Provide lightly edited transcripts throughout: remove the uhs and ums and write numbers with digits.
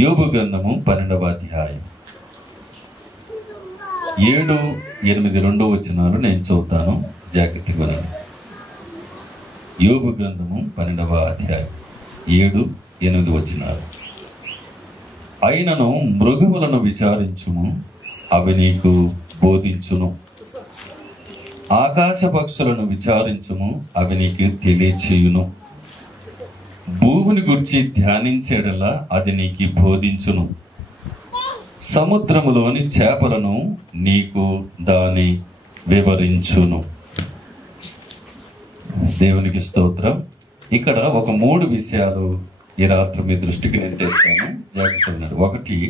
యోబు గ్రంథము 12వ అధ్యాయం 7, 8, 2 వచనాలు నేను చదువుతాను, జాగ్రత్తగా వినండి. యోబు గ్రంథము 12వ అధ్యాయం 7, 8 వచనాలు. అయినను మృగములను విచారించుము, అవి నీకు బోధించును. ఆకాశ పక్షులను విచారించుము, అవి నీకు తెలియచేయును. భూమిని గురించి ధ్యానించేడలా అది నీకు బోధించును. సముద్రములోని చేపలను నీకు దాని వివరించును. దేవునికి స్తోత్రం. ఇక్కడ ఒక 3 విషయాలు ఈ రాత్రి మీ దృష్టికి నేను తెస్తాను, జాగ్రత్తగా. 1,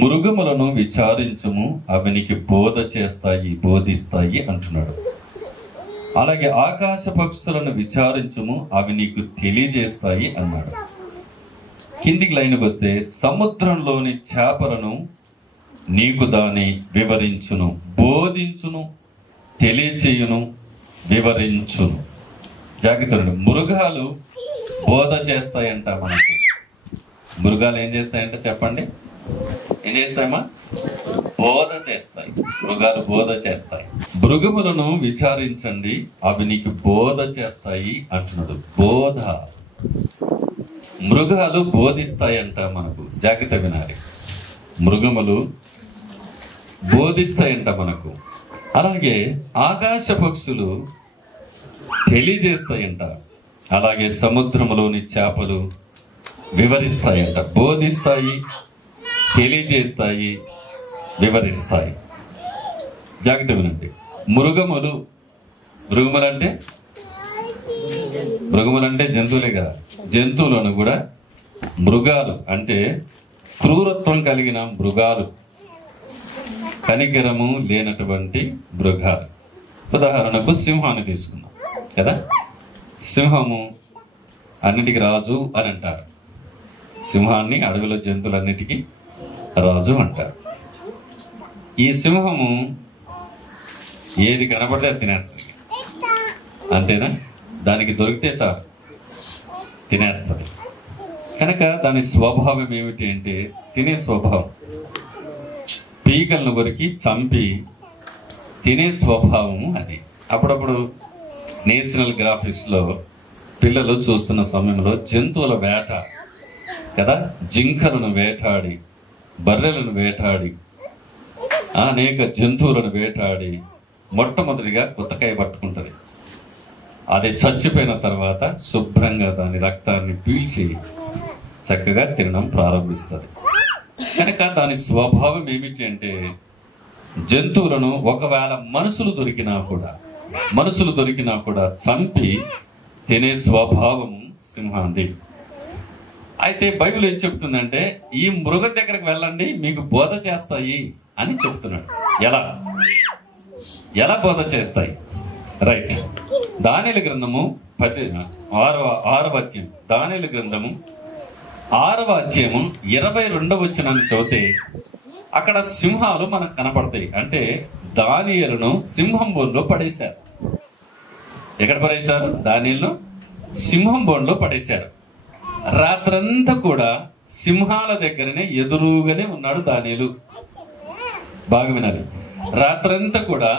మృగములను విచారించుము, అవి నీకు బోధ చేస్తాయి, బోధిస్తాయి అంటున్నాడు. అలాగే ఆకాశ పక్షులను విచారించుము, అవి నీకు తెలియజేస్తాయి అన్నాడు. కిందికి లైన్కి వస్తే, సముద్రంలోని చేపలను నీకు దాని వివరించును, బోధించును, తెలియచేయును, వివరించును. జాగ్రత్త. మృగాలు బోధ చేస్తాయంట. మనకు మృగాలు ఏం చేస్తాయంట చెప్పండి? ఏం చేస్తాయమ్మా? బోధ చేస్తాయి. మృగాలు బోధ చేస్తాయి. మృగములను విచారించండి, అవి నీకు బోధ చేస్తాయి అంటున్నాడు. బోధ. మృగాలు బోధిస్తాయంట మనకు. జాగ్రత్త వినాలి. మృగములు బోధిస్తాయంట మనకు. అలాగే ఆకాశ పక్షులు తెలియజేస్తాయంట. అలాగే సముద్రములోని చేపలు వివరిస్తాయంట. బోధిస్తాయి, తెలియజేస్తాయి, వివరిస్తాయి. జాగ్రత్త వినండి. మృగములంటే జంతువులే కదా. జంతువులను కూడా మృగాలు అంటే క్రూరత్వం కలిగిన మృగాలు, కనికరము లేనటువంటి మృగాలు. ఉదాహరణకు సింహాన్ని తీసుకుందాం కదా. సింహము అన్నిటికీ రాజు అని అంటారు. సింహాన్ని అడవిలో జంతువులన్నిటికీ రాజు అంటారు. ఈ సింహము ఏది కనబడితే అది తినేస్తుంది. అంతేనా? దానికి దొరికితే చాలు తినేస్తుంది. కనుక దాని స్వభావం ఏమిటి అంటే తినే స్వభావం. పీకలను కొరికి చంపి తినే స్వభావము అది. అప్పుడప్పుడు నేషనల్ గ్రాఫిక్స్లో పిల్లలు చూస్తున్న సమయంలో జంతువుల వేట కదా, జింకలను వేటాడి, బర్రెలను వేటాడి, అనేక జంతువులను వేటాడి మొట్టమొదటిగా కొత్తకాయ పట్టుకుంటుంది. అది చచ్చిపోయిన తర్వాత శుభ్రంగా దాని రక్తాన్ని పీల్చి చక్కగా తినడం ప్రారంభిస్తుంది. కనుక దాని స్వభావం ఏమిటి అంటే జంతువులను ఒకవేళ మనుషులు దొరికినా కూడా చంపి తినే స్వభావము సింహాంది. అయితే బైబిల్ ఏం చెప్తుందంటే ఈ మృగం దగ్గరకు వెళ్ళండి, మీకు బోధ చేస్తాయి అని చెప్తున్నాడు. ఎలా బోధ చేస్తాయి? రైట్. దానియేలు గ్రంథము 6వ అధ్యాయం. దానియేలు గ్రంథము 6వ అధ్యాయము 22వ వచనాన్ని చదివితే అక్కడ సింహాలు మనకు కనపడతాయి. అంటే దానియేలును సింహం బోన్లో పడేశారు. ఎక్కడ పడేశారు? దానియేలును సింహం బోన్లో పడేశారు. రాత్రంతా కూడా సింహాల దగ్గరనే ఎదురుగానే ఉన్నాడు దానియేలు. బాగా వినాలి. రాత్రంతా కూడా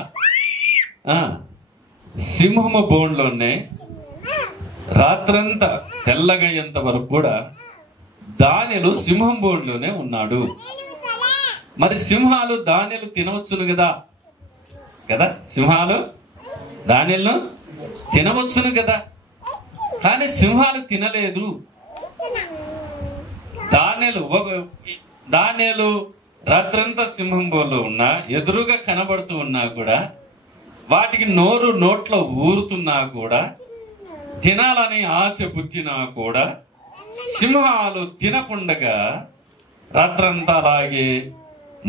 సింహము బోన్లోనే రాత్రంతా తెల్లగయ్యేంత వరకు కూడా దానియేలు సింహం బోన్లోనే ఉన్నాడు. మరి సింహాలు దానియేలు తినవచ్చును కదా. సింహాలు దానియేలును తినవచ్చును కదా. కానీ సింహాలు తినలేదు. దానియేలు రాత్రంతా సింహం బోన్లో ఉన్నా, ఎదురుగా కనబడుతూ ఉన్నా కూడా, వాటికి నోట్లో ఊరుతున్నా కూడా, తినాలని ఆశ పుట్టినా కూడా సింహాలు తినకుండగా రాత్రంతా అలాగే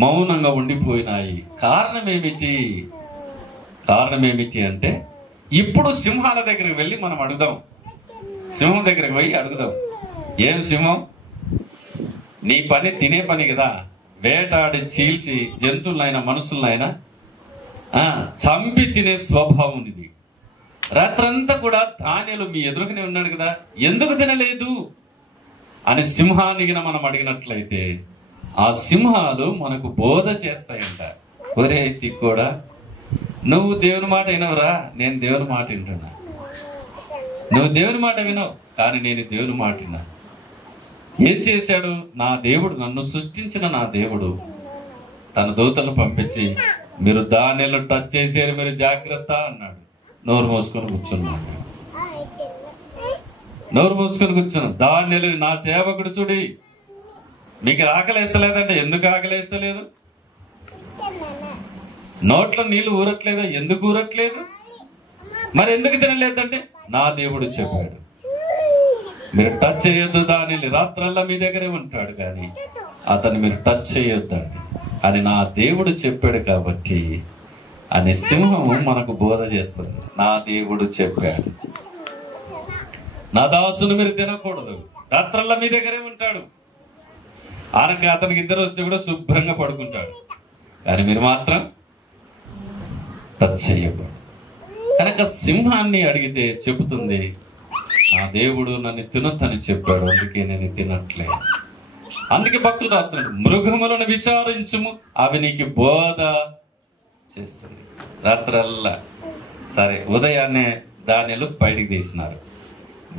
మౌనంగా ఉండిపోయినాయి. కారణం ఏమిటి అంటే ఇప్పుడు సింహాల దగ్గరికి వెళ్ళి మనం అడుగుదాం. సింహం దగ్గరికి పోయి అడుగుదాం, ఏం సింహం, నీ పని తినే పని కదా, వేటాడి చీల్చి జంతువులైనా మనుషులైనా చంపి తినే స్వభావం ఇది. రాత్రంతా కూడా దానియేలు మీ ఎదురుగానే ఉన్నాడు కదా, ఎందుకు తినలేదు అని సింహానికి మనం అడిగినట్లయితే ఆ సింహాలు మనకు బోధ చేస్తాయంట. ఒరే కూడా నువ్వు దేవుని మాట వినవురా, నేను దేవుని మాట వింటున్నా. నువ్వు దేవుని మాట వినవు, కానీ నేను దేవుని మాట విన్నా. ఏం చేశాడు? నా దేవుడు, నన్ను సృష్టించిన నా దేవుడు తన దూతలను పంపించి మీరు దానిలో టచ్ చేశారు, మీరు జాగ్రత్త అన్నాడు. నోరు మూసుకొని కూర్చున్నాడు. నోరు మూసుకొని కూర్చున్నాను. దానిలో నా సేవకుడు చూడి, మీకు ఆకలేస్తలేదంటే ఎందుకు ఆకలేస్తలేదు? నోట్లో నీళ్లు ఊరట్లేదా? ఎందుకు ఊరట్లేదు? మరి ఎందుకు తినలేదంటే నా దేవుడు చెప్పాడు మీరు టచ్ చేయొద్దు. దానిని రాత్రల్లా మీ దగ్గరే ఉంటాడు, కానీ అతన్ని మీరు టచ్ చేయొద్దండి అని నా దేవుడు చెప్పాడు. కాబట్టి అనే సింహము మనకు బోధ చేస్తుంది. నా దేవుడు చెప్పాడు, నా దాసును మీరు తినకూడదు, రాత్రల్లా మీ దగ్గరే ఉంటాడు. అతనికి ఇద్దరు వస్తే కూడా శుభ్రంగా పడుకుంటాడు, కానీ మీరు మాత్రం టచ్ చేయకూడదు. కనుక సింహాన్ని అడిగితే చెబుతుంది, నా దేవుడు నన్ను తినొద్దని చెప్పాడు, అందుకే నేను తినట్లేదు. అందుకే భక్తుడు రాస్తున్నాడు, మృగములను విచారించుము అవి నీకు బోధ చేస్తుంది. రాత్రల్లా సరే, ఉదయాన్నే దానిలు బయటికి తీసినారు.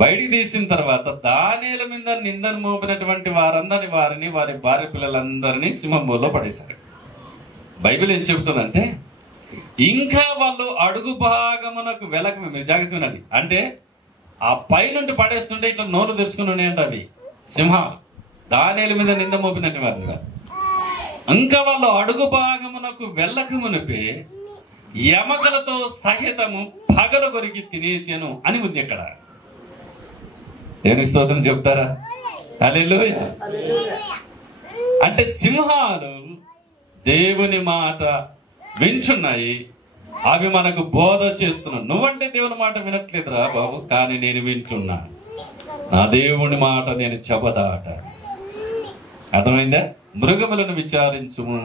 బయటికి తీసిన తర్వాత దానిల మీద నిందను మోపినటువంటి వారిని వారి భార్య పిల్లలందరినీ సింహంలో పడేశారు. బైబిల్ ఏం చెబుతుందంటే, ఇంకా వాళ్ళు అడుగు భాగమునకు వెలక, మీరు జాగ్రత్త వినండి, అంటే ఆ పైనుండి పడేస్తుంటే ఇట్లా నోరు తెరుచుకుని ఉన్నాయంట అవి సింహాలు, దానిల మీద నింద మోపినట్టు వారిగా. ఇంకా వాళ్ళు అడుగు భాగమునకు వెళ్ళక మునిపే ఎమకలతో సహితము పగల కొరికి తినేసాను అని ఉంది అక్కడ. దేవునికి స్తోత్రం చెప్తారా? హల్లెలూయా. అంటే సింహాలు దేవుని మాట వింటున్నాయి, అవి మనకు బోధ చేస్తున్నాయి. నువ్వంటే దేవుని మాట వినట్లేదురా బాబు, కానీ నేను వింటున్నా, నా దేవుని మాట నేను చెబదాట. అర్థమైందా? మృగములను విచారించుము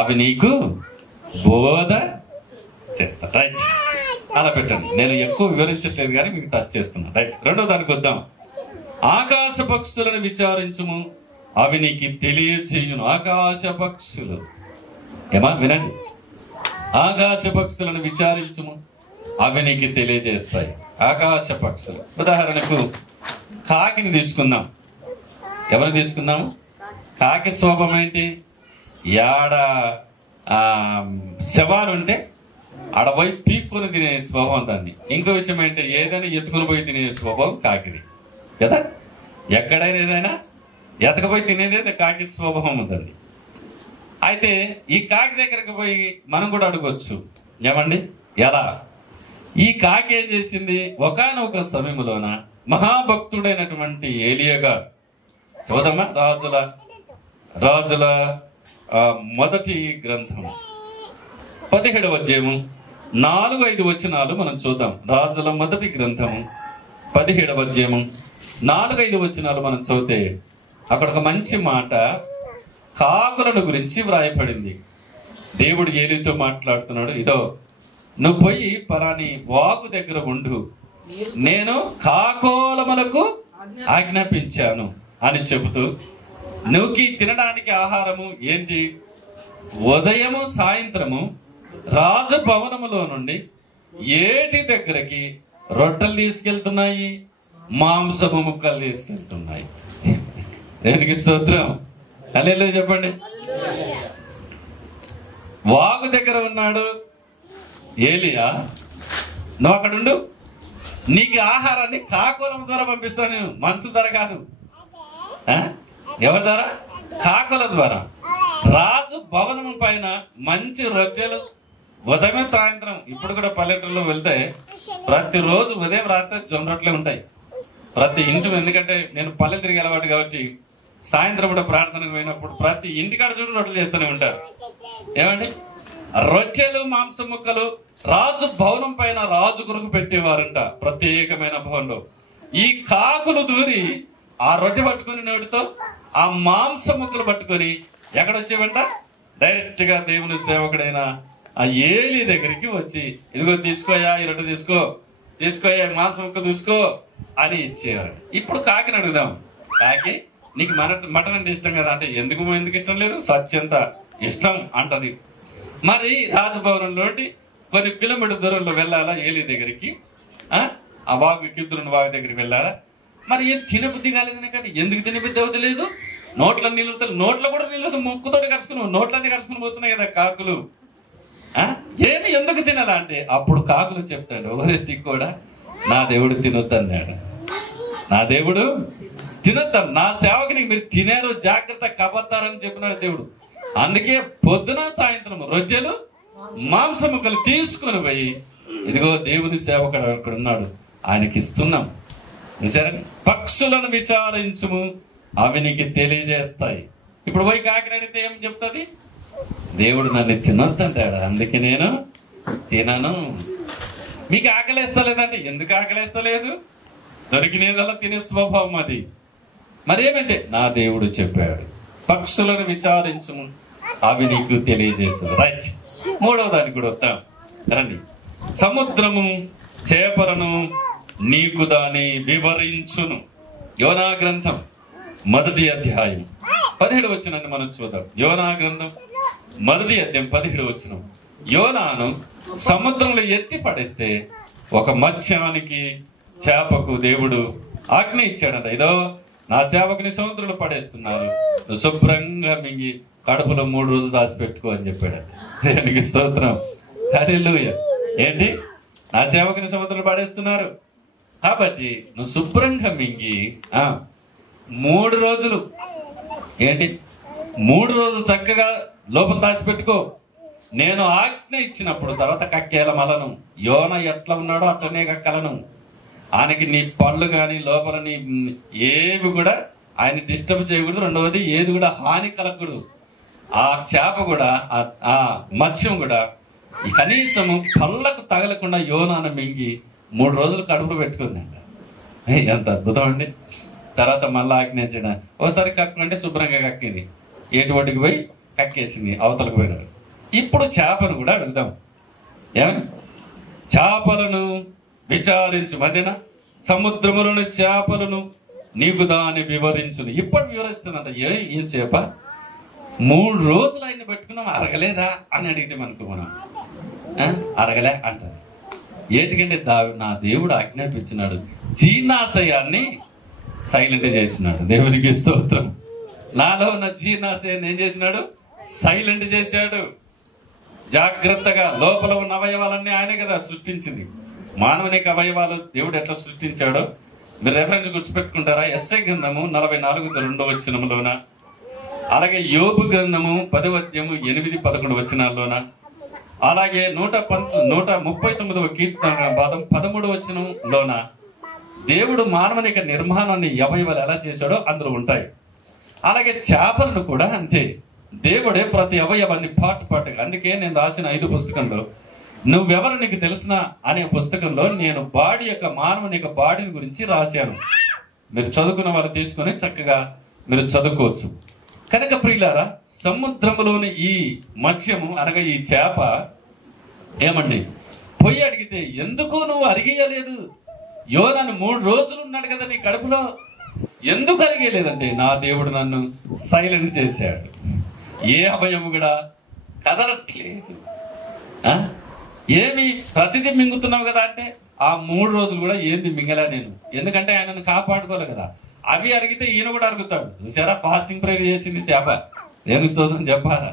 అవి నీకు బోధ చేస్తా. రైట్, అలా పెట్టండి. నేను ఎక్కువ వివరించట్లేదు కానీ మీకు టచ్ చేస్తున్నా. రైట్, రెండో దానికి వద్దాం. ఆకాశ పక్షులను విచారించుము అవి నీకు తెలియచేయును. ఆకాశ పక్షులు, ఏమా వినండి, ఆకాశ పక్షులను విచారించుము అవి నీకు తెలియజేస్తాయి. ఆకాశ పక్షులు, ఉదాహరణకు కాకిని తీసుకుందాం. ఎవరిని తీసుకుందాము? కాకి స్వభావం ఏంటి? యాడ శవాలు ఉంటే ఆడ పోయి పీక్కుని తినే స్వభావం దాన్ని. ఇంకో విషయం ఏంటి? ఏదైనా ఎత్తుకుని పోయి తినే స్వభావం కాకిది కదా. ఎక్కడైనా ఏదైనా ఎతకపోయి తినేది కాకి స్వభావం ఉందండి. అయితే ఈ కాకి దగ్గరికి పోయి మనం కూడా అడగొచ్చు, ఏమండి ఎలా? ఈ కాకి ఏం చేసింది? ఒకానొక సమయంలోన మహాభక్తుడైనటువంటి ఏలియా గారు, చూద్దామా, రాజుల మొదటి గ్రంథం 17వ అధ్యాయము 4-5 వచనాలు మనం చూద్దాం. రాజుల మొదటి గ్రంథము 17వ అధ్యాయము 4-5 వచనాలు మనం చదివితే అక్కడ ఒక మంచి మాట కాకులను గురించి వ్రాయబడింది. దేవుడు ఏలితో మాట్లాడుతున్నాడు, ఇదో నువ్వు పోయి పలాని వాగు దగ్గర ఉండు, నేను కాకోలములకు ఆజ్ఞాపించాను అని చెబుతూ, నువ్వుకి తినడానికి ఆహారము ఏంటి? ఉదయము సాయంత్రము రాజభవనములో నుండి ఏటి దగ్గరకి రొట్టెలు తీసుకెళ్తున్నాయి, మాంసము ముక్కలు తీసుకెళ్తున్నాయి. దేనికి స్తోత్రం, హల్లెలూయా చెప్పండి. వాగు దగ్గర ఉన్నాడు ఏలియా, నువ్వు అక్కడ ఉండు, నీకు ఆహారాన్ని కాకులం ద్వారా పంపిస్తాను, మనసు ద్వారా కాదు. ఎవరి ద్వారా? కాకుల ద్వారా. రాజు భవనం పైన మంచి రొట్టెలు ఉదయం సాయంత్రం. ఇప్పుడు కూడా పల్లెటూరులో వెళ్తే ప్రతిరోజు ఉదయం రాత్రి జొన్న రొట్టెలే ఉంటాయి ప్రతి ఇంటి. ఎందుకంటే నేను పల్లె తిరిగి అలవాటు కాబట్టి సాయంత్రం కూడా ప్రార్థనకు పోయినప్పుడు ప్రతి ఇంటికాడ చూడు రొట్టెలు చేస్తూనే ఉంటారు. ఏమండి, రొట్టెలు మాంసం ముక్కలు రాజు భవనం పైన రాజు కొరకు పెట్టేవారంట, ప్రత్యేకమైన భవనంలో. ఈ కాకులు దూరి ఆ రొట్టె పట్టుకుని నోటితో ఆ మాంసం ముక్కలు పట్టుకొని ఎక్కడొచ్చేవంట? డైరెక్ట్ గా దేవుని సేవకుడైన ఆ ఏలి దగ్గరికి వచ్చి, ఇదిగో తీసుకోయా, ఈ రొట్టె తీసుకోయా, మాంసం ముక్కలు తీసుకో అని ఇచ్చేవారు. ఇప్పుడు కాకిని అడుగుదాం, కాకి నీకు మటన్ అంటే ఇష్టం కదా అంటే ఎందుకు ఇష్టం లేదు, సత్యంత ఇష్టం అంటది. మరి రాజభవనంలోటి కొన్ని కిలోమీటర్ దూరంలో వెళ్ళాలా ఏలి దగ్గరికి, ఆ వాగు కిద్దురుని వాగు దగ్గరికి వెళ్ళాలా. మరి ఏం తినబుద్ధి కాలేదని కానీ ఎందుకు తినబుద్ధి అవుతలేదు, నోట్ల నీళ్ళు నోట్లో కూడా నీళ్ళు ముక్కుతోటి కరుచుకుని నోట్లన్నీ కరుచుకుని పోతున్నాయి కదా కాకులు. ఏమి ఎందుకు తినాలా అంటే అప్పుడు కాకులు చెప్తాడు, ఎవరెత్తి కూడా నా దేవుడు తినొద్దన్నాడు, నా దేవుడు తినొద్దాం, నా సేవకునికి మీరు తినేరు జాగ్రత్త కబద్దారని చెప్పినాడు దేవుడు. అందుకే పొద్దున సాయంత్రం రొట్టెలు మాంసముకలు తీసుకుని పోయి ఇదిగో దేవుని సేవకుడు అక్కడ ఉన్నాడు ఆయనకి ఇస్తున్నాం. సరే, పక్షులను విచారించుము అవి నీకు తెలియజేస్తాయి. ఇప్పుడు పోయి కాకినాడితే ఏం చెప్తుంది, దేవుడు నన్ను తినొద్దంటాడు అందుకే నేను తినను. మీకు ఆకలేస్తలేదంటే ఎందుకు ఆకలేస్తలేదు, దొరికినేదల్లా తినే స్వభావం అది. మరేమంటే నా దేవుడు చెప్పాడు పక్షులను విచారించుము అవి నీకు తెలియజేస్తుంది. రైట్, మూడవ దానికి కూడా వద్దాం రండి. సముద్రము చేపలను నీకు దాని వివరించును. యోనా గ్రంథం 1వ అధ్యాయం 17వ వచనాన్ని మనం చూద్దాం. యోనా గ్రంథం 1వ అధ్యాయం 17వ వచనం. యోనాను సముద్రంలో ఎత్తి పడేస్తే ఒక మత్స్యానికి చేపకు దేవుడు ఆజ్ఞ ఇచ్చాడంట, ఇదో నా సేవకుని సముద్రంలో పడేస్తున్నారు, నువ్వు శుభ్రంగా మింగి కడుపులో 3 రోజులు దాచిపెట్టుకో అని చెప్పాడంట. దేవునికి స్తోత్రం, హల్లెలూయా. ఏంటి, నా సేవకుని సముద్రంలో పడేస్తున్నారు కాబట్టి నువ్వు శుభ్రంగా మింగి 3 రోజులు ఏంటి 3 రోజులు చక్కగా లోపల దాచిపెట్టుకో, నేను ఆజ్ఞ ఇచ్చినప్పుడు తర్వాత కక్కేల మలను. యోన ఎట్లా ఉన్నాడో అట్లనే కక్కలను. ఆయనకి నీ పళ్ళు కానీ లోపల నీ ఏవి కూడా ఆయన డిస్టర్బ్ చేయకూడదు. రెండవది ఏది కూడా హాని కలగకూడదు. ఆ చేప కూడా ఆ మత్స్యం కూడా కనీసము పళ్ళకు తగలకుండా యోనాను మింగి 3 రోజులు కడుపులో పెట్టుకుందంట. ఎంత అద్భుతం అండి. తర్వాత మళ్ళీ ఆజ్ఞాయించడం, ఒకసారి కక్కుంటే శుభ్రంగా కక్కింది, ఏటి ఒడ్డుకి పోయి కక్కేసింది, అవతలకు పోయినారు. ఇప్పుడు చేపను కూడా అడుగుదాం, ఏమని చేపలను విచారించు మధ్యన సముద్రములను చేపలను నీకు దాన్ని వివరించును. ఇప్పుడు వివరిస్తున్నంత ఏం చేప 3 రోజులు ఆయన పెట్టుకున్నాం అరగలేదా అని అడిగితే మనకు మనం అరగలే అంటారు. ఏంటికంటే నా దేవుడు ఆజ్ఞాపించినాడు, జీర్ణాశయాన్ని సైలెంట్ చేసినాడు. దేవునికి స్తోత్రం. నాలో ఉన్న జీర్ణాశయాన్ని ఏం చేసినాడు, సైలెంట్ చేశాడు. జాగ్రత్తగా లోపల ఉన్న అవయవాలన్నీ ఆయనే కదా సృష్టించింది. మానవునికి అవయవాలు దేవుడు ఎట్లా సృష్టించాడో మీరు రెఫరెన్స్ గుర్తుపెట్టుకుంటారా? యెషయా గ్రంథము 44:2 వచనంలోన, అలాగే యోబు గ్రంథము 10వ అధ్యాయము 8-11 వచనాల్లోన, అలాగే 139వ కీర్తన భాగం 13వ వచనంలోన దేవుడు మానవునిక నిర్మాణాన్ని అవయవాలు ఎలా చేశాడో అందులో ఉంటాయి. అలాగే చేపలను కూడా అంతే, దేవుడే ప్రతి అవయవాన్ని పాటుగా. అందుకే నేను రాసిన 5 పుస్తకంలో నువ్వెవరు నీకు తెలిసిన అనే పుస్తకంలో నేను బాడీ యొక్క మానవుని యొక్క బాడీని గురించి రాశాను. మీరు చదువుకున్న వారు తీసుకొని చక్కగా మీరు చదువుకోవచ్చు. కనుక ప్రియులారా, సముద్రంలోని ఈ మత్స్యము అనగా ఈ చేప ఏమండి పొయ్యి అడిగితే ఎందుకు నువ్వు అరిగేయలేదు, యోనాను 3 రోజులు ఉన్నాడు కదా నీ కడుపులో, ఎందుకు అరిగేయలేదంటే నా దేవుడు నన్ను సైలెంట్ చేశాడు. ఏ అభయం కూడా కదలట్లేదు. ఏమి ప్రతిదీ మింగుతున్నావు కదా అంటే ఆ 3 రోజులు కూడా ఏంది మింగలే నేను, ఎందుకంటే ఆయనను కాపాడుకోలే కదా. అవి అరిగితే ఈయన కూడా అరుగుతాడు. చూసారా, ఫాస్టింగ్ ప్రేయర్ చేసింది చేప. ఏమి స్తోత్రం చెప్పారా.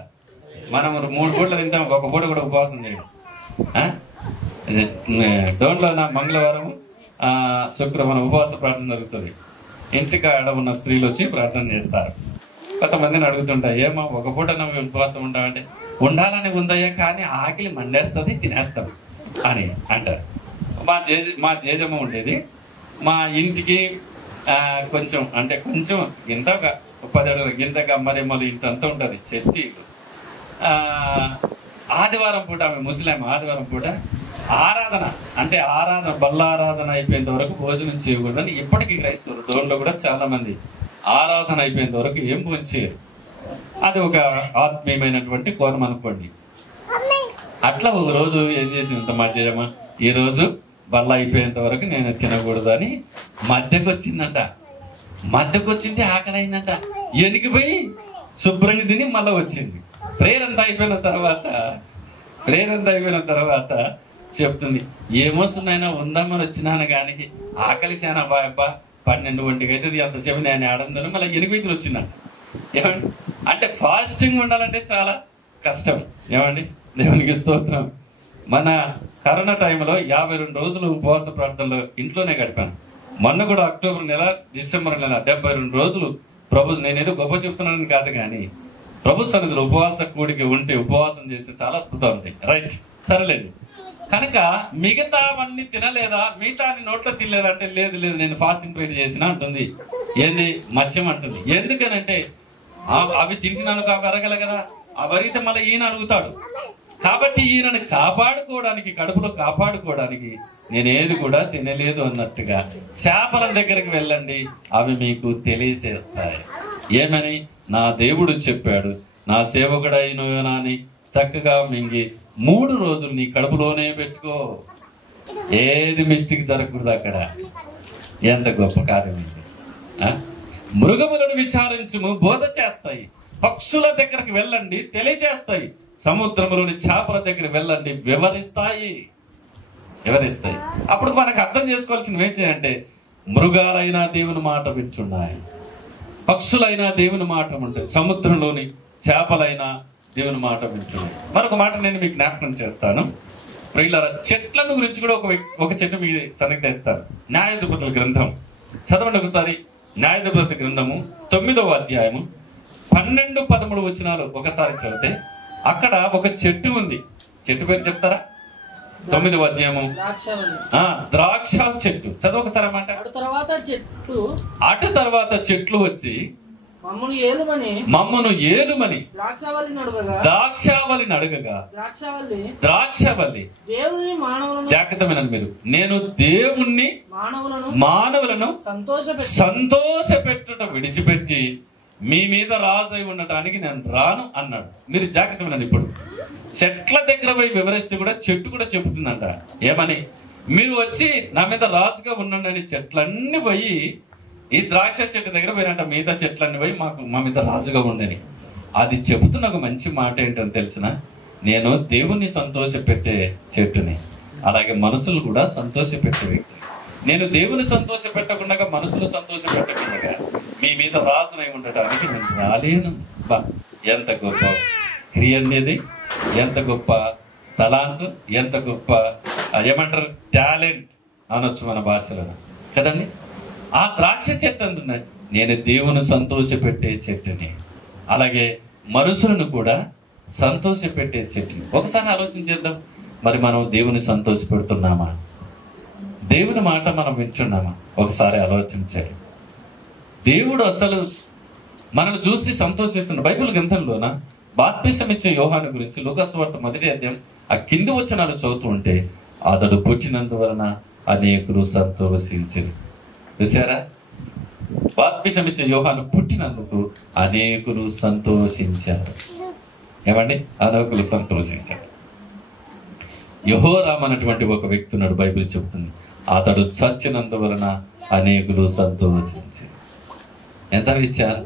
మనం 3 పూటలు తింటాం, 1 పూట కూడా ఉపవాసం చేయడం. డోన్లో మంగళవారం శుక్రవారం ఉపవాస ప్రార్థన జరుగుతుంది. ఇంటికాడ ఉన్న స్త్రీలు వచ్చి ప్రార్థన చేస్తారు. కొంతమందిని అడుగుతుంటా, ఏమో 1 పూట నువ్వు ఉపవాసం ఉంటావంటే ఉండాలని ఉందయ్యా కానీ ఆకలి మండేస్తుంది తినేస్తాం అని అంటారు. మా జేజమ్మ ఉండేది మా ఇంటికి కొంచెం అంటే కొంచెం గింత ఒక 10 అడుగుల గింతగా మరేమో ఇంతంతా ఉంటుంది చర్చి. ఆదివారం పూట ఆమె ముస్లిం, ఆదివారం పూట ఆరాధన అంటే బల్లారాధన అయిపోయేంత వరకు భోజనం చేయకూడదని ఇప్పటికీ క్రైస్తవులు దోన్లో కూడా చాలా మంది ఆరాధన అయిపోయేంత వరకు ఏం భోంచేయరు. అది ఒక ఆత్మీయమైనటువంటి కోణం అనుకోండి. అట్లా ఒక రోజు ఏం చేసింది మా జయమ్మ, ఈ రోజు బల్ల అయిపోయేంత వరకు నేను తినకూడదు అని మధ్యకు వచ్చిందంట. మధ్యకు వచ్చింటే ఆకలి అయిందంట, ఎనికిపోయి శుభ్రంగా తిని మళ్ళీ వచ్చింది. ప్రేయర్ అంతా అయిపోయిన తర్వాత చెప్తుంది, ఏమొస్తున్నాయినా ఉందామని వచ్చినాను కానీ ఆకలి చాలా బాబా 12 గంటకి అయితే అంతసేపు నేను ఆడందని మళ్ళీ 8 వచ్చిందంట. ఏమండి అంటే ఫాస్టింగ్ ఉండాలంటే చాలా కష్టం. ఏమండి దేవునికి స్తోత్రం. మన కరోనా టైంలో 52 రోజులు ఉపవాస ప్రార్థనలో ఇంట్లోనే గడిపాను. మొన్న కూడా అక్టోబర్ నెల, డిసెంబర్ నెల 72 రోజులు ప్రభు, నేనేదో గొప్ప చెప్తున్నానని కాదు కానీ ప్రభు సన్నిధిలో ఉపవాస కూడికి ఉంటే ఉపవాసం చేస్తే చాలా అద్భుతాలు ఉంటాయి. రైట్, సరేలేదు. కనుక మిగతావన్నీ తినలేదా, మిగతా నోట్లో తినలేదా అంటే లేదు నేను ఫాస్టింగ్ ప్రేయర్ చేసిన అంటుంది. ఏంది మత్స్యం అంటుంది. ఎందుకనంటే అవి తింటున్నాను అవి అరగల కదా, అవి అరిగితే మళ్ళీ ఈయన అడుగుతాడు. కాబట్టి ఈయనని కాపాడుకోవడానికి, కడుపులో కాపాడుకోవడానికి నేనేది కూడా తినలేదు అన్నట్టుగా చేపల దగ్గరికి వెళ్ళండి, అవి మీకు తెలియచేస్తాయి. ఏమని? నా దేవుడు చెప్పాడు, నా సేవకుడైన యోనాని చక్కగా మింగి 3 రోజులు నీ కడుపులోనే పెట్టుకో, ఏది మిస్టేక్ జరగకూడదు అక్కడ. ఎంత గొప్ప కార్యం ఇది. మృగములను విచారించుము, బోధ చేస్తాయి. పక్షుల దగ్గరికి వెళ్ళండి, తెలియజేస్తాయి. సముద్రంలోని చేపల దగ్గర వెళ్ళండి, వివరిస్తాయి. అప్పుడు మనకు అర్థం చేసుకోవాల్సినవి ఏం చేయాలంటే, మృగాలైనా దేవుని మాట వింటున్నాయి, పక్షులైనా దేవుని మాట ఉంటాయి, సముద్రంలోని చేపలైనా దేవుని మాట వింటున్నాయి. మరొక మాట నేను మీకు జ్ఞాపకం చేస్తాను. ప్రియులారా, చెట్లను గురించి కూడా ఒక చెట్టు మీద సన్నిధిస్తాను. న్యాయాధిపతుల గ్రంథం చదవండి ఒకసారి. న్యాయాధిపతుల గ్రంథము 9వ అధ్యాయము 12-13 వచనాలు ఒకసారి చదివితే అక్కడ ఒక చెట్టు ఉంది. చెట్టు పేరు చెప్తారా? 9వ అధ్యాయము ద్రాక్ష చెట్టు. చదువు ఒకసారి అన్నమాట. అటు తర్వాత చెట్లు వచ్చి మమ్మను ఏలుమని ద్రాక్షావళిని అడగగా, ద్రాక్షావళి జాగ్రత్తమైన మీరు, నేను దేవుణ్ణి మానవులను సంతోష పెట్టుట విడిచిపెట్టి మీ మీద రాజు అయి ఉండటానికి నేను రాను అన్నాడు. మీరు జాగ్రత్త వినండి. ఇప్పుడు చెట్ల దగ్గర పోయి వివరిస్తే కూడా చెట్టు కూడా చెబుతుందంట. ఏమని? మీరు వచ్చి నా మీద రాజుగా ఉండండి అని చెట్లన్నీ పోయి ఈ ద్రాక్ష చెట్టు దగ్గర పోయినంట, మిగతా చెట్లన్నీ పోయి మా మీద రాజుగా ఉండని. అది చెబుతున్న ఒక మంచి మాట ఏంటని తెలిసిన, నేను దేవుణ్ణి సంతోష పెట్టే చెట్టుని, అలాగే మనసులు కూడా సంతోష పెట్టే వ్యక్తి. నేను దేవుని సంతోష పెట్టకుండా, మనసులు సంతోష పెట్టకుండా మీ మీద రాజునై ఉండటానికి నేను రాలేను. బా, ఎంత గొప్ప క్రియ అనేది, ఎంత గొప్ప తలాంతు, ఎంత గొప్ప ఏమంటారు టాలెంట్ అనొచ్చు మన భాషలో కదండి. ఆ ద్రాక్ష చెట్టు అంటున్నది, నేను దేవుని సంతోష పెట్టే చెట్టుని, అలాగే మనుషులను కూడా సంతోష పెట్టే చెట్టుని. ఒకసారి ఆలోచన చేద్దాం. మరి మనం దేవుని సంతోష పెడుతున్నామా? దేవుని మాట మనం వింటున్నామా? ఒకసారి ఆలోచించాలి. దేవుడు అసలు మనల్ని చూసి సంతోషిస్తున్న బైబిల్ గ్రంథంలోన బాప్తిసం ఇచ్చే యోహాను గురించి లూకాసు వార్త 1వ అధ్యాయం ఆ కింది వచనాలు చదువుతూ ఉంటే, అతడు పుట్టినందువలన అనేకులు సంతోషించారు. చూసారా? బాప్తిసం ఇచ్చే యోహాను పుట్టినందుకు అనేకులు సంతోషించారు. ఏమండి? అనేకులు సంతోషించారు. యెహోరాము అన్నటువంటి ఒక వ్యక్తి ఉన్నాడు, బైబిల్ చెబుతుంది. అతడు చచ్చినందువలన అనేకులు సంతోషించారు. ఎంత విచారం!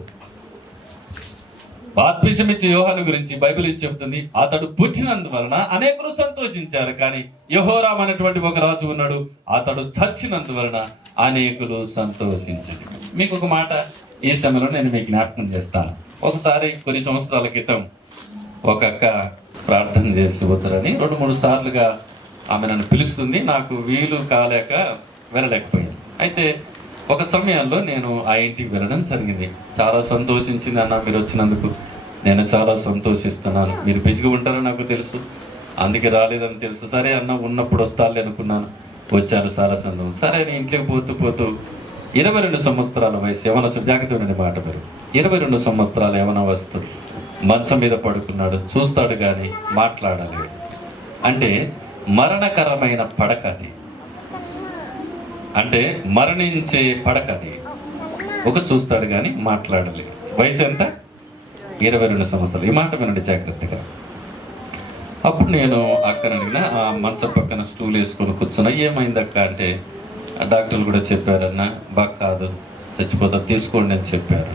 బాప్తిసం ఇచ్చే యోహాను గురించి బైబిల్ చెప్తుంది, అతడు పుట్టినందువలన అనేకులు సంతోషించారు. కానీ యెహోరాము అనేటువంటి ఒక రాజు ఉన్నాడు, అతడు చచ్చినందువలన అనేకులు సంతోషించారు. మీకు ఒక మాట ఈ సమయంలో నేను మీకు జ్ఞాపకం చేస్తాను. ఒకసారి కొన్ని సంవత్సరాల క్రితం ఒక అక్క ప్రార్థన చేసి పోతారని 2-3 సార్లుగా ఆమె నన్ను పిలుస్తుంది. నాకు వీలు కాలేక వెళ్ళలేకపోయింది. అయితే ఒక సమయంలో నేను ఆ ఇంటికి వెళ్ళడం జరిగింది. చాలా సంతోషించింది. అన్న, మీరు వచ్చినందుకు నేను చాలా సంతోషిస్తున్నాను. మీరు బిజీగా ఉంటారని నాకు తెలుసు, అందుకే రాలేదని తెలుసు. సరే అన్న, ఉన్నప్పుడు వస్తాలే అనుకున్నాను. వచ్చారు, చాలా సంతోషం. సరే నేను ఇంట్లోకి పోతూ 22 సంవత్సరాల వయసు యవనస్తుడు, జాగ్రత్త మాట పేరు 22 సంవత్సరాల యవనస్తుడు మంచం మీద పడుకున్నాడు. చూస్తాడు కానీ మాట్లాడలేడు. అంటే మరణకరమైన పడక అది, అంటే మరణించే పడక అది. చూస్తాడు కానీ మాట్లాడలేదు. వయసు ఎంత? 22 సంవత్సరాలు. ఈ మాట వినండి జాగ్రత్తగా. అప్పుడు నేను అక్కని అడిగిన, ఆ మంచం పక్కన స్టూల్ వేసుకొని కూర్చున్నా. ఏమైంది అక్క అంటే, డాక్టర్లు కూడా చెప్పారన్నా, బాగా కాదు, చచ్చిపోతారు, తీసుకోండి అని చెప్పారు.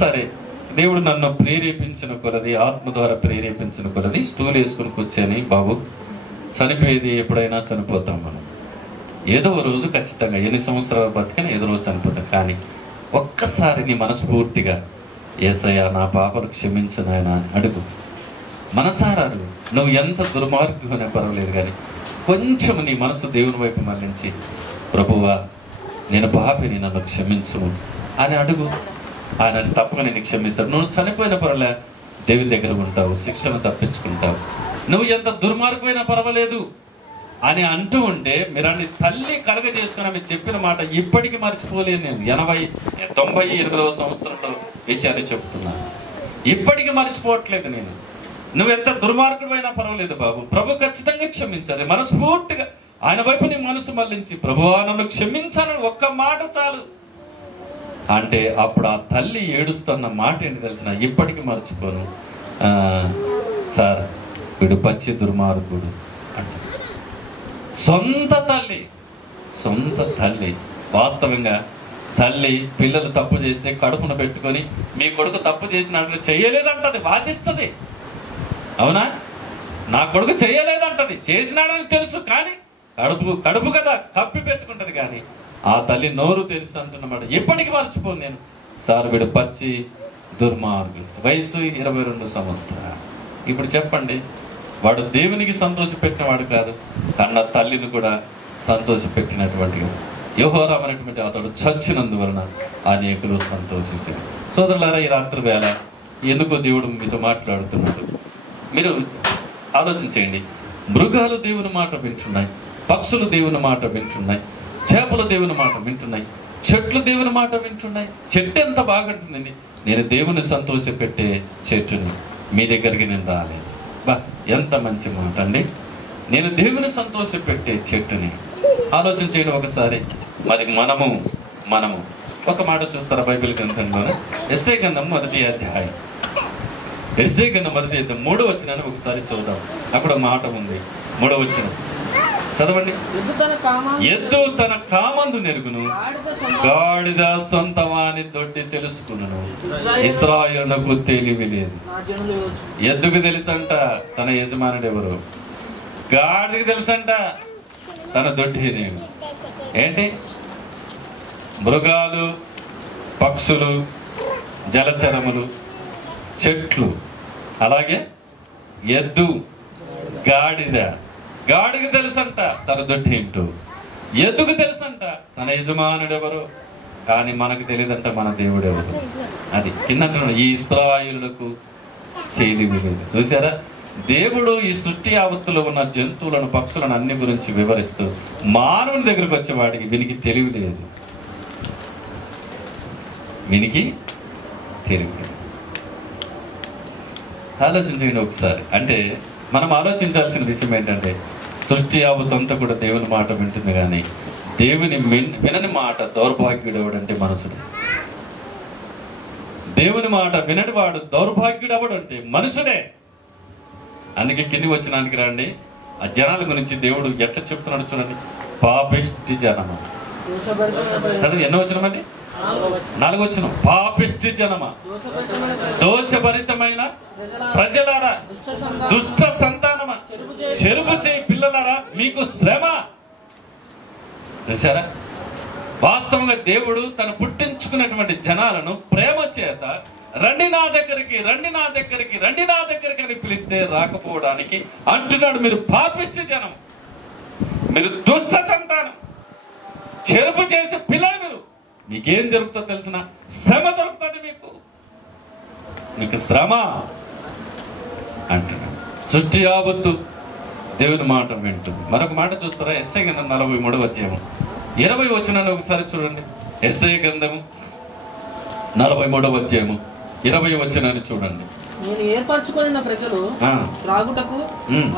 సరే, దేవుడు నన్ను ప్రేరేపించిన కొలది, ఆత్మ ద్వారా ప్రేరేపించిన కొలది స్టూల్ వేసుకుని కూర్చొని, బాబు చనిపోయేది ఎప్పుడైనా చనిపోతాం మనం, ఏదో రోజు ఖచ్చితంగా, ఎన్ని సంవత్సరాలు బతికినా ఏదో రోజు చనిపోతాం. కానీ ఒక్కసారి నీ మనస్ఫూర్తిగా యేసయ్యా నా పాపను క్షమించు నాయనా అని అడుగు. మనసారా అడుగు. నువ్వు ఎంత దుర్మార్గమైనా పర్వాలేదు, కానీ కొంచెం నీ మనసు దేవుని వైపు మళ్ళించి, ప్రభువా నేను పాపిని, నన్ను క్షమించును అని అడుగు. ఆయన తప్పక నేను క్షమిస్తాడు. నువ్వు చనిపోయిన పర్వాలే, దేవుని దగ్గర ఉంటావు, శిక్షను తప్పించుకుంటావు. నువ్వు ఎంత దుర్మార్గమైనా పర్వాలేదు అని అంటూ ఉంటే, మీరు అన్ని తల్లి కలగ చేసుకుని ఆమె చెప్పిన మాట ఇప్పటికీ మర్చిపోలేను. నేను 98 సంవత్సరంలో విషయాన్ని చెప్తున్నాను, ఇప్పటికీ మర్చిపోవట్లేదు నేను. నువ్వు ఎంత దుర్మార్గుడు అయినా పర్వాలేదు బాబు, ప్రభు ఖచ్చితంగా క్షమించాలి. మనస్ఫూర్తిగా ఆయన వైపు నీ మనసు మళ్ళించి, ప్రభువా నన్ను క్షమించాలని ఒక్క మాట చాలు అంటే, అప్పుడు ఆ తల్లి ఏడుస్తున్న మాట ఏంటి తెలిసిన, ఇప్పటికీ మర్చిపోను, సార్ వీడు పచ్చి దుర్మార్గుడు అంటే. సొంత తల్లి వాస్తవంగా తల్లి పిల్లలు తప్పు చేస్తే కడుపున పెట్టుకొని, మీ కొడుకు తప్పు చేసినట్లు చేయలేదంటది, వాదిస్తుంది. అవునా? నా కొడుకు చేయలేదంటది, చేసినాడని తెలుసు, కానీ కడుపు కదా కప్పి పెట్టుకుంటది. కానీ ఆ తల్లి నోరు తెలుసు అంటున్నమాట, ఎప్పటికీ మర్చిపోను నేను, సార్ వీడు పచ్చి దుర్మార్గుడు. వయసు 22 సంవత్సరాలు. ఇప్పుడు చెప్పండి, వాడు దేవునికి సంతోషపెట్టిన వాడు కాదు, కన్న తల్లిని కూడా సంతోషపెట్టినటువంటి యెహోరాము అనేటువంటి అతడు చచ్చినందువలన అనేకులు సంతోషించారు. సోదరులారా, ఈ రాత్రి వేళ ఎందుకో దేవుడు మీతో మాట్లాడుతున్నాడు. మీరు ఆలోచించేయండి. మృగాలు దేవుని మాట వింటున్నాయి, పక్షులు దేవుని మాట వింటున్నాయి, చేపలు దేవుని మాట వింటున్నాయి, చెట్లు దేవుని మాట వింటున్నాయి. చెట్టు ఎంత బాగుంటుందండి. నేను దేవుని సంతోషపెట్టే చెట్టుని మీ దగ్గరికి నేను రాలేదు. బా ఎంత మంచి మాట అండి. నేను దేవుని సంతోషపెట్టే చెట్టుని. ఆలోచన చేయడం ఒకసారి. మరి మనము ఒక మాట చూస్తారా బైబిల్ గ్రంథంలోనే? యెషయా గ్రంథం 1వ అధ్యాయం, యెషయా గ్రంథం 1వ అధ్యాయం 3వ వచనాన్ని ఒకసారి చూద్దాం. అక్కడ మాట ఉంది, 3వ వచనం చదవండి. ఎద్దు తన కామందు నెరుగును, గాడిద సొంత వాని దొడ్డి తెలుసుకును, ఇశ్రాయేలునకు తెలివి లేదు. ఎద్దుకు తెలుసంట తన యజమానుడు ఎవరు, గాడిదకి తెలుసంట తన దొడ్డి ఏదేమి. ఏంటి? మృగాలు, పక్షులు, జలచరములు, చెట్లు, అలాగే ఎద్దు, గాడికి తెలుసంట తన దొడ్డి ఏంటో, ఎద్దుకు తెలుసంట తన యజమానుడు ఎవరు, కానీ మనకు తెలియదంట మన దేవుడు ఎవరు. అది కింద ఈ ఇశ్రాయేలులకు తెలివి లేదు. చూసారా? దేవుడు ఈ సృష్టి యావత్తులో ఉన్న జంతువులను, పక్షులను అన్ని గురించి వివరిస్తూ మానవుని దగ్గరకు వచ్చేవాడికి వీనికి తెలివి లేదు, వీనికి తెలివి లేదు. ఆలోచించండి ఒకసారి. అంటే మనం ఆలోచించాల్సిన విషయం ఏంటంటే, సృష్టి యావత్తంతా కూడా దేవుని మాట వింటుంది, కానీ దేవుని వినని మాట దౌర్భాగ్యుడు ఎవడంటే మనుషుడు. దేవుని మాట వినని వాడు దౌర్భాగ్యుడు ఎవడంటే మనుషుడే. అందుకే కింది వచ్చినానికి రండి, ఆ జనాల గురించి దేవుడు ఎట్లా చెప్తున్నాడు చూడండి. పాపిష్టి జనమా. చదివి ఎన్నో వచనం అండి? 4వ వచనం. పాపిష్టి జనమా, దోషభరితమైన ప్రజలారా, దుష్ట సంతానమా, చెరుపు చేయి పిల్లలారా, మీకు శ్రమ. చూసారా? వాస్తవంగా దేవుడు తను పుట్టించుకున్నటువంటి జనాలను ప్రేమ చేత రండి నా దగ్గరికి, రండి నా దగ్గరికి, రండి నా దగ్గరికి అని పిలిస్తే రాకపోవడానికి అంటున్నాడు. మీరు పాపిష్టి జనం, మీరు దుష్ట సంతానం, చెరుపు చేసే పిల్లలు, మీకేం దొరుకుతుందో తెలిసిన శ్రమ దొరుకుతుంది, మీకు శ్రమ అంటున్నాడు. సృష్టి యావత్తు దేవుని మాట వింటుంది. మరొక మాట చూస్తారా? యెషయా గ్రంథం 43వ అధ్యాయం 20వ వచనాన్ని ఒకసారి చూడండి. యెషయా గ్రంథము 43వ అధ్యాయము 20వ వచనాన్ని చూడండి. నేను ఏర్పరచుకొనిన ప్రజలు త్రాగుటకు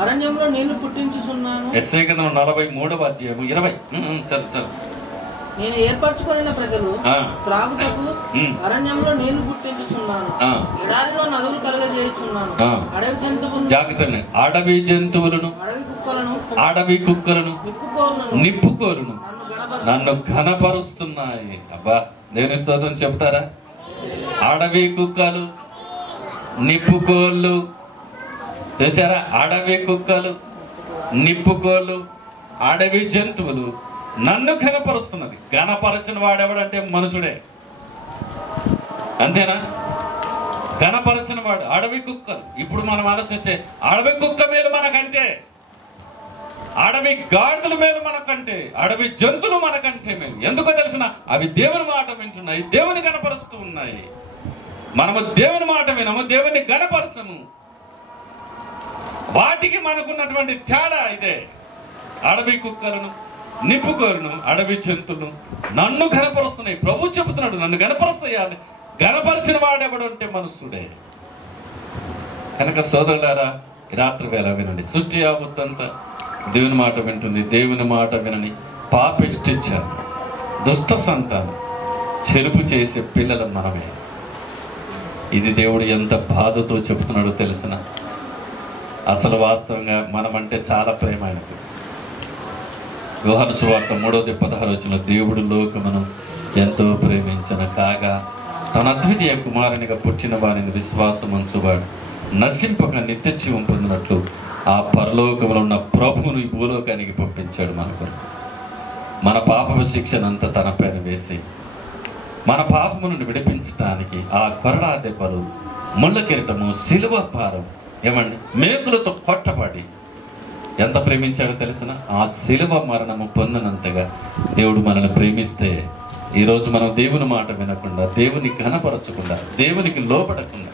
అరణ్యంలో నీళ్లు పుట్టించుచున్నాను. యెషయా గ్రంథం 43వ అధ్యాయము 20. చదువు. నేను ఏర్పరచుకొనిన ప్రజలు త్రాగుటకు అరణ్యంలో నీళ్లు పుట్టించుచున్నాను, ఎడారిలో నదులు కలుగజేయుచున్నాను. అడవి జంతువులను, జాగ్రత్తగా, అడవి జంతువులను, అడవి కుక్కలను, నిప్పుకోరును, నన్ను ఘనపరుస్తున్నాయి. అబ్బా, దేవుని స్తోత్రం చెప్తారా? అడవి కుక్కలు, నిప్పుకోళ్ళు, చూసారా? అడవి కుక్కలు, నిప్పుకోళ్ళు, అడవి జంతువులు నన్ను ఘనపరుస్తున్నది. ఘనపరచిన వాడెవడంటే మనుషుడే, అంతేనా? ఘనపరచిన వాడు అడవి కుక్కలు. ఇప్పుడు మనం ఆలోచించే అడవి కుక్క మేలు మనకంటే, అడవి గాడిదల మేలు మనకంటే, అడవి జంతువులు మనకంటే మేలు. ఎందుకో తెలిసిన? అవి దేవుని మాట వింటున్నాయి, దేవుని గణపరుస్తూ ఉన్నాయి. మనము దేవుని మాట వినము, దేవుని గణపరచము. వాటికి మనకున్నటువంటి తేడా ఇదే. అడవి కుక్కలను, నిప్పుకోరును, అడవి జంతువులను నన్ను గణపరుస్తున్నాయి. ప్రభు చెబుతున్నాడు, నన్ను గణపరుస్తాయి. గణపరిచిన వాడెవడు అంటే మనుషుడే. కనుక సోదరులారా, ఈ రాత్రి వేళ వినండి. సృష్టి యావత్తంతా దేవుని మాట వింటుంది. దేవుని మాట వినని పాపిష్టించాను దుష్ట సంతానం, చెరుపు చేసే పిల్లలు మనమే. ఇది దేవుడు ఎంత బాధతో చెబుతున్నాడో తెలిసిన? అసలు వాస్తవంగా మనమంటే చాలా ప్రేమ ఆయనకు. యోహాను సువార్త 3:16 దేవుడు లోకమును ఎంతో ప్రేమించిన కాగా తన అద్వితీయ కుమారునిగా పుట్టిన వారిని విశ్వాసముంచువాడు నశింపక నిత్య జీవం పొందినట్లు ఆ పరలోకములో ఉన్న ప్రభువును ఈ భూలోకానికి పంపించాడు. మనకు మన పాపము శిక్షనంతా తన పైన వేసి మన పాపములను విడిపించడానికి ఆ కొరడా దెబ్బలు, ముళ్ళ కిరీటము, సిలువ భారం, ఏమండి, మేకులతో కొట్టబడి ఎంత ప్రేమించాడో తెలిసిన? ఆ సిలువ మరణము పొందినంతగా దేవుడు మనల్ని ప్రేమిస్తే ఈరోజు మనం దేవుని మాట వినకుండా, దేవుని ఘనపరచకుండా, దేవునికి లోపడకుండా,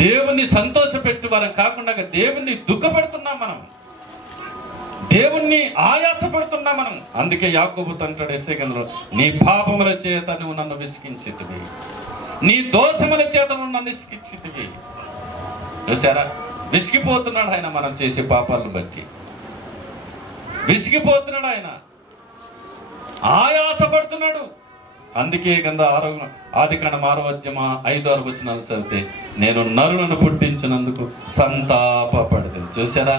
దేవుణ్ణి సంతోషపెట్టి వారం కాకుండా దేవుణ్ణి దుఃఖపెడుతున్నాం మనం, దేవుణ్ణి ఆయాసపడుతున్నాం మనం. అందుకే యాకోబు అంటాడు యెషయాలో, నీ పాపముల చేత నువ్వు నన్ను విసిగించితివి, నీ దోషముల చేత నువ్వు నన్ను విసిగించితివి. చూసారా? విసిగిపోతున్నాడు ఆయన మనం చేసే పాపాలను బట్టి. విసిగిపోతున్నాడు ఆయన, ఆయాసపడుతున్నాడు. అందుకే కింద ఆదికాండం 6:5-6 చదివితే, నేను నరులను పుట్టించినందుకు సంతాపపడదు. చూసారా?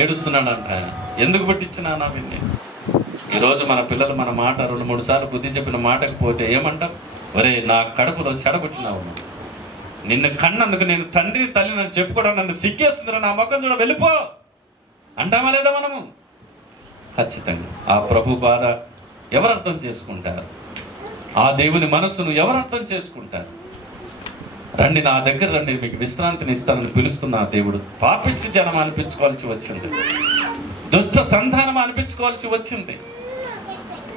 ఏడుస్తున్నాడంట ఆయన. ఎందుకు పుట్టించినా నా విన్ని? ఈరోజు మన పిల్లలు మన మాట 2-3 సార్లు బుద్ధి చెప్పిన మాటకు పోతే ఏమంటాం? ఒరే, నా కడుపులో చెడగొట్టినావు, నిన్ను కన్నందుకు నేను తండ్రి తల్లి నన్ను చెప్పుకోవడం నన్ను సిగ్గేస్తుందిరా, నా మొక్కం చూడ, వెళ్ళిపో అంటామా లేదా మనము? ఖచ్చితంగా. ఆ ప్రభు బాధ ఎవరు అర్థం చేసుకుంటారు? ఆ దేవుని మనస్సును ఎవరు అర్థం చేసుకుంటారు? రండి, నా దగ్గర రండి, మీకు విశ్రాంతిని ఇస్తానని పిలుస్తున్న ఆ దేవుడు పాపిష్టి జనం అనిపించుకోవాల్సి వచ్చింది, దుష్ట సంతానం అనిపించుకోవాల్సి వచ్చింది.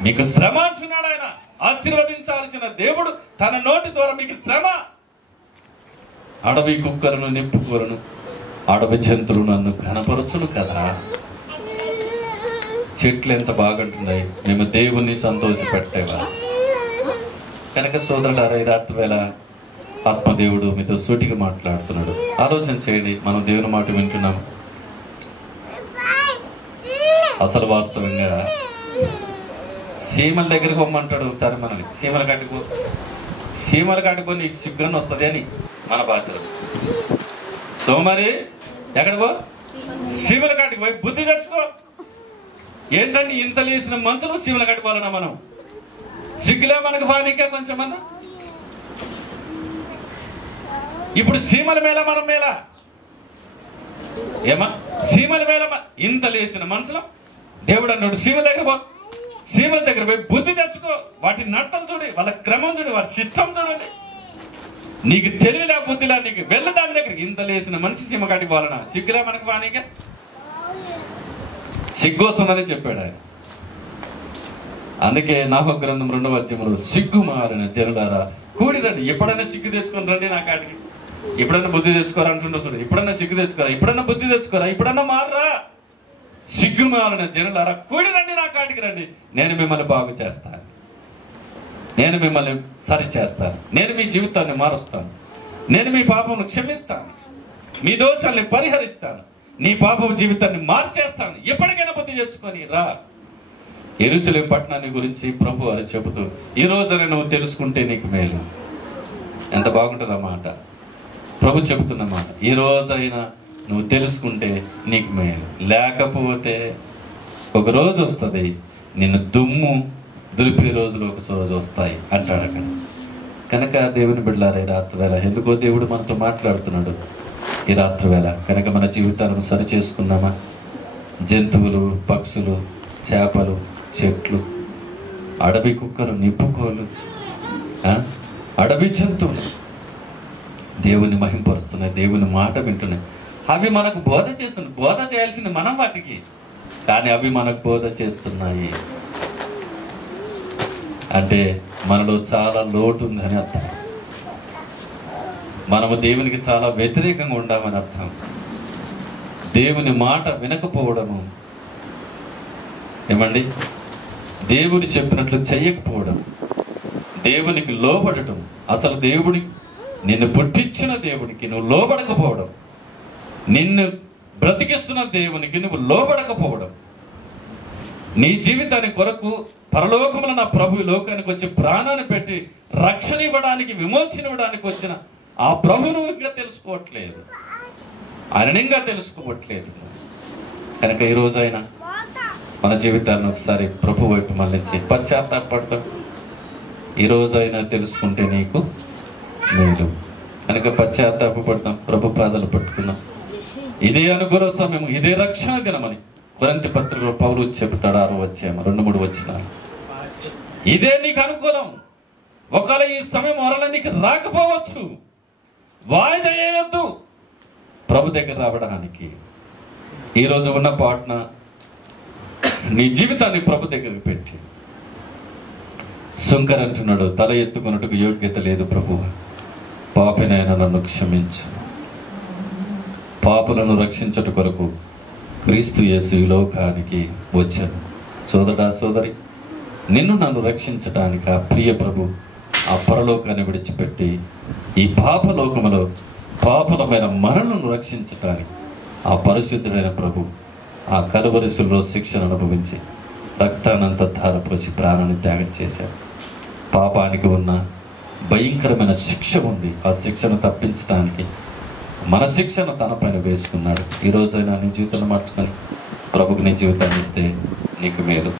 మీకు శ్రమ అంటున్నాడు ఆయన. ఆశీర్వదించాల్సిన దేవుడు తన నోటి ద్వారా మీకు శ్రమ. అడవి కుక్కలను, నిప్పుకోలను, అడవి జంతువులు నన్ను ఘనపరచును కదా. చెట్లు ఎంత బాగుంటున్నాయి, మేము దేవుణ్ణి సంతోషపెట్టేవా. కనుక సోదరులారా, ఈ రాత్రి వేళ ఆత్మదేవుడు మీతో సూటిగా మాట్లాడుతున్నాడు. ఆలోచన చేయండి, మనం దేవుని మాట వింటున్నాం. అసలు వాస్తవంగా సీమల దగ్గరికి పోమ్మంటాడు ఒకసారి మనల్ని. సీమల కాటిపో నీకు సిగ్గుని వస్తుంది అని మన భాషలో. సో మరి ఎక్కడ పో? సీమల కాటికి పోయి బుద్ధి తెచ్చుకో. ఏంటంటే ఇంత లేసిన మంచులు సీమల కట్టుకోవాలన్నా మనం? సిగ్గులే మనకు పానికే కొంచెమన్నా? ఇప్పుడు సీమల మేళ మనం మేళ ఏమా? సీమల మేళ ఇంత లేసిన మనసులో దేవుడు అన్నాడు, సీమల దగ్గర పో, సీమల దగ్గర పోయి బుద్ధి తెచ్చుకో. వాటి నట్టలు చూడు, వాళ్ళ క్రమం చూడు, వాళ్ళ సిస్టమ్ చూడండి. నీకు తెలివిలా బుద్ధిలా నీకు వెళ్ళ దాని దగ్గరికి. ఇంత లేసిన మనిషి సీమ కాటికి పోవాలన్నా? సిగ్గులే మనకు పానికే? సిగ్గు వస్తుందని చెప్పాడు ఆయన. అందుకే నాహోకు గ్రంథం 2వ అధ్యాయంలో, సిగ్గు మారిన జనులారా కూడి రండి. ఎప్పుడైనా సిగ్గు తెచ్చుకొని రండి నా కాడికి. ఎప్పుడన్నా బుద్ధి తెచ్చుకోరా అంటుండో చూడు. ఎప్పుడన్నా సిగ్గు తెచ్చుకోరా, ఎప్పుడన్నా బుద్ధి తెచ్చుకోరా, ఎప్పుడన్నా మారరా. సిగ్గు మారిన జనులారా కూడి రండి నా కాడికి రండి. నేను మిమ్మల్ని బాగు చేస్తాను, నేను మిమ్మల్ని సరి చేస్తాను, నేను మీ జీవితాన్ని మారుస్తాను, నేను మీ పాపమును క్షమిస్తాను, మీ దోషాన్ని పరిహరిస్తాను, నీ పాపం జీవితాన్ని మార్చేస్తాను. ఎప్పటికైనా బుద్ధి తెచ్చుకొని రా. యెరూషలేము పట్టణాన్ని గురించి ప్రభు అని చెబుతూ, ఈ రోజున నువ్వు తెలుసుకుంటే నీకు మేలు. ఎంత బాగుంటుంది అన్నమాట. ప్రభు చెబుతున్నమాట, ఈ రోజైనా నువ్వు తెలుసుకుంటే నీకు మేలు. లేకపోతే ఒక రోజు వస్తుంది, నిన్ను దుమ్ము దులిపే రోజులు ఒక రోజు వస్తాయి అంటాడు అక్కడ. కనుక దేవుని బిడ్డలారా, ఈ రాత్రి వేళ ఎందుకో దేవుడు మనతో మాట్లాడుతున్నాడు ఈ రాత్రి వేళ. కనుక మన జీవితాలను సరి చేసుకుందామా? జంతువులు, పక్షులు, చేపలు, చెట్లు, అడవి కుక్కలు, నిప్పుకోలు, అడవి జంతువులు దేవుని మహింపరుస్తున్నాయి, దేవుని మాట వింటున్నాయి. అవి మనకు బోధ చేస్తున్నాయి. బోధ చేయాల్సింది మనం వాటికి, కానీ అవి మనకు బోధ చేస్తున్నాయి అంటే మనలో చాలా లోటు ఉందని అర్థం. మనము దేవునికి చాలా వ్యతిరేకంగా ఉండామని అర్థం. దేవుని మాట వినకపోవడము, ఏమండి, దేవుని చెప్పినట్లు చెయ్యకపోవడం, దేవునికి లోబడటం, అసలు దేవుడి నిన్ను పుట్టించిన దేవునికి నువ్వు లోబడకపోవడం, నిన్ను బ్రతికిస్తున్న దేవునికి నువ్వు లోబడకపోవడం, నీ జీవితాన్ని కొరకు పరలోకమున నా ప్రభు ఈ లోకానికి వచ్చి ప్రాణాన్ని పెట్టి రక్షణ ఇవ్వడానికి, విమోచన ఇవ్వడానికి వచ్చిన ఆ ప్రభువును ఇంకా తెలుసుకోవట్లేదు, ఆయనని ఇంకా తెలుసుకోవట్లేదు. కనుక ఈ రోజైనా మన జీవితాలను ఒకసారి ప్రభు వైపు మళ్ళించి పశ్చాత్తాపడతాం. ఈ రోజైనా తెలుసుకుంటే నీకు మేలు. కనుక పశ్చాత్తాపడతాం, ప్రభు పాదాలు పట్టుకున్నాం. ఇదే అనుకూల సమయం, ఇదే రక్షణ దినమని కొరింథీ పత్రికలో పౌలు చెబుతాడు 6వ అధ్యాయం 2-3 వచనాలు. ఇదే నీకు అనుకూలం. ఒకవేళ ఈ సమయం మరల నీకు రాకపోవచ్చు, వాయిదా వేయొద్దు ప్రభు దగ్గర రావడానికి. ఈరోజు ఉన్న పాటన నీ జీవితాన్ని ప్రభు దగ్గరికి పెట్టి శంకర్ అంటున్నాడు, తల ఎత్తుకున్నట్టుకు యోగ్యత లేదు ప్రభు, పాపినైనా నన్ను క్షమించు. పాపులను రక్షించుట కొరకు క్రీస్తు యేసు ఈ లోకానికి వచ్చాను. సోదరా సోదరి, నిన్ను నన్ను రక్షించడానికి ఆ ప్రియ ప్రభు ఆ పరలోకాన్ని విడిచిపెట్టి ఈ పాపలోకములో పాపలమైన మనలను రక్షించటానికి ఆ పరిశుద్ధుడైన ప్రభు ఆ కలువరిశిలో శిక్షను అనుభవించి రక్తానంతా ధారపోసి ప్రాణాన్ని త్యాగం చేశాడు. పాపానికి ఉన్న భయంకరమైన శిక్ష ఉంది. ఆ శిక్షను తప్పించడానికి మన శిక్షను తన పైన వేసుకున్నాడు. ఈరోజైనా నీ జీవితాన్ని మార్చుకొని ప్రభుకి నీ జీవితాన్ని ఇస్తే నీకు మేలు.